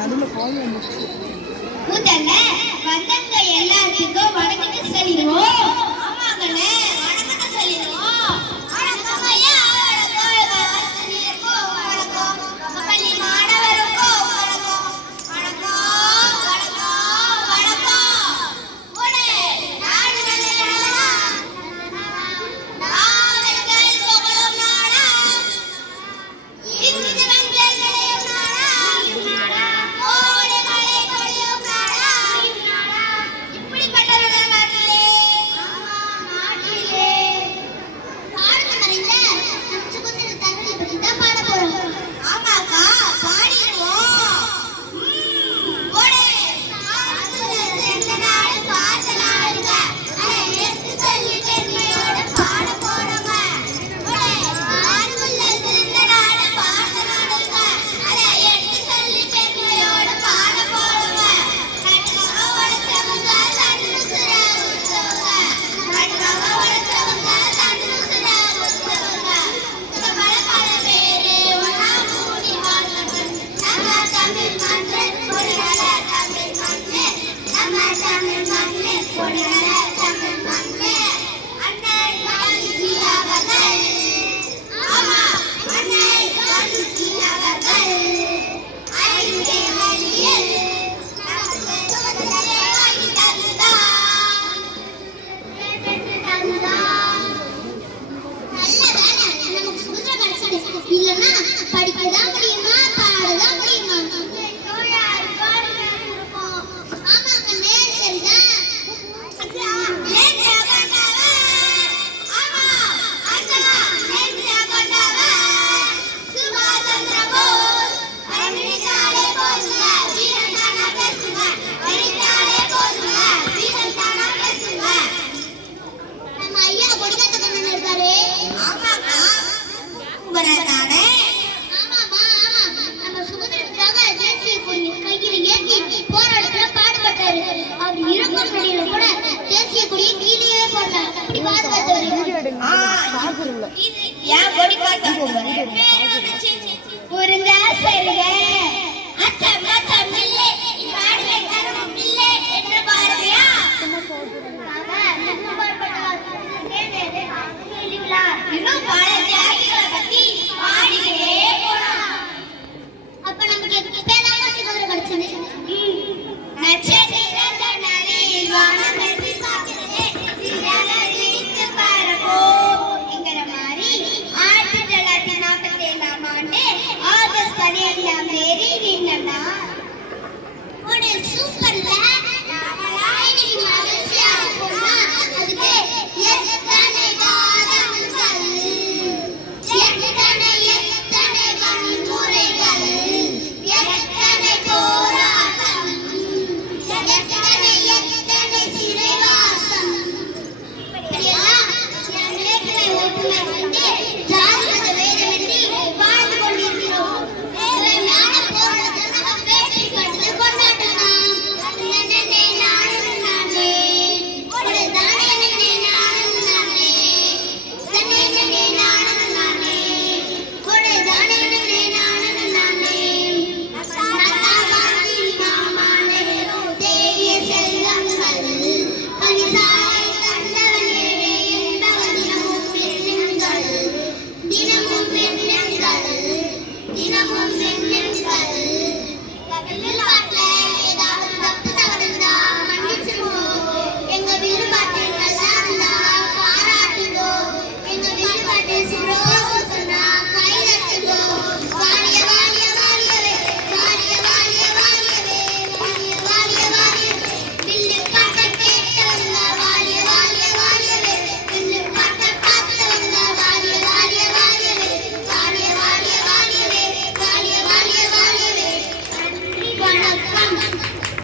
முதல்ல வந்தவங்க எல்லாத்துக்கும் வணக்கத்தை சொல்லிடுவோம். ஆமாங்கண்ணே, வணக்கத்தை சொல்லிடுவோம். வணக்கம் ஐயா, வணக்கம் வணக்கம். பள்ளி மாணவருக்கும் வணக்கம் வணக்கம் வணக்கம் வணக்கம். உடனே நாடுகள் நாவல்கள் புகழும் நாடா, இங்கு வந்தல் நிலையும் நாடா, கோடி மலை பொழியும் நாடா. இப்படிப்பட்டவர்கள் நாட்டிலே பாடல் நிறைந்த நம் சுகந்திர தருணத்தை பற்றி தான் பாட போறோம். ஆமாக்கா, பாடிடுவோம். கோடை எந்த நாடு பார்த்த நாடுங்க, அதை எடுத்து சொல்லி பெருமையோடு பாட போறோங்க. கோடை ஆறுமுல்ல சிறந்த நாடு பார்த்த நாடுங்க, அதை எடுத்து சொல்லி பெருமையோடு பாட போறோங்க. கட்டுக்காக உழைச்சவங்க தன்னுசுர உச்சவங்க, கட்டுக்காக உழைச்சவங்க தன்னுசுர உச்சவங்க. பல பல பேரு ஒன்னா கூடி வாழ்ந்தவன் நம்ம தமிழ் மண்ணு, ஒரு நல்ல தமிழ் மண்ணு, நம்ம தமிழ் மண்ணு, ஒரு நல்ல தமிழ் மண்ணு. அண்ணன் காந்தி அவர்கள், ஆமா, அண்ணன் காந்தி அவர்கள் ஐந்து வழியில் நமக்கு சுதந்திரத்தை வாங்கி தந்தார். நல்ல வேலை, நமக்கு சுதந்திரம் கிடைச்சது. இல்லைன்னா படிக்கதான் முடியுமா, பாடதான் முடியுமா? ஆமா கண்ணே, சரிதான். நேற்று கொண்டவர், ஆமா அண்ணா, நேற்று கொண்டவர் சுபாஷ் சந்திர போஸ். படித்தாலே போதுங்க, வீரன் தானா பேசுங்க, படித்தாலே போதுங்க, வீரன் தானா பேசுங்க. நம்ம ஐயா கொடிகாத்த கண்ணன் இருக்காரு. ஆமாக்கா, தானே. ஆமாமா, ஆமா, நம்ம சுதந்திரத்துக்காக தேசிய கொடியை கையில் ஏற்றி போராட்டத்துல பாடுபட்டாரு. அவர் இருக்கும் நிலையில கூட தேசிய கொடியை கீழே போட்டார். அப்படி பாதுகாத்தவர். ஏன் கொடி புரிஞ்சா சரிங்க. அச்சம் அச்சம் இல்லை, பாடுகை தருணம் இல்லை என்று பாருங்கயா. இன்னும் பல தியாகிகளை பத்தி பாடிக்கிட்டே போலாம். அப்ப நமக்கு எப்பேதான சுதந்திரம் கிடைச்சது? நட்சத்திர கண்ணாடியில் வானம் வெற்றி பார்க்கிறதே, சிறக விரித்து பறப்போம் என்கிற மாதிரி 1947ஆம் ஆண்டு ஆகஸ்ட் 17ஆம் தேதி விண்ணா ஒரு சூப்பர்ல நாமளா இன்னைக்கு மகிழ்ச்சியா இருப்போம்னா அதுக்கு எத்தனை காரணங்கள், எத்தனை வன்முறைகள், எத்தனை போராட்டம், எத்தனை சிறைவாசம். இப்படியெல்லாம் நம் இலக்கிய ஒற்றுமை கொண்டு ஜாதி மத வேதமின்றி வாழ்ந்து கொண்டிருக்கிறோம். ஞான போராட்டத்தில் நம்ம பேட்டி கட்டு கொண்டாடலாம். நன்னே நானும் நானே, ஒரு தானே நன்னே நானும் நானே, நன்னே நானும் நானே, ஒரு தானே நன்னே நானும் நானே. தாத்தா காந்தி, மாமா நேரு, தேடிய செல்வங்கள், பனிசாலை கண்டவன் ஏழை என்பவன் தினமும் பெண்கள், தினமும் பெண்கள், தினமும் பெண்கள். வில்லுப்பாட்டுல ஏதாவது தப்பு தவறு இருந்தா மன்னிச்சிருவோம். எங்க வில்லுப்பாட்டு நல்லா இருந்தா பாராட்டுங்கோ. எங்க வில்லுப்பாட்டு சிரோசு சொன்னா கைதட்டுங்கோ. வாழிய வாழிய வாழியவே, வாழிய வாழிய வாழியவே, வாழிய வாழிய வாழியவே. வில்லுப்பாட்டை கேட்டவங்க வாழிய வாழிய வாழியவே, வில்லுப்பாட்டை பார்த்தவங்க வாழிய வாழிய வாழியவே, வாழிய வாழிய வாழியவே, வாழிய வாழிய வாழியவே. நன்றி, வணக்கம்.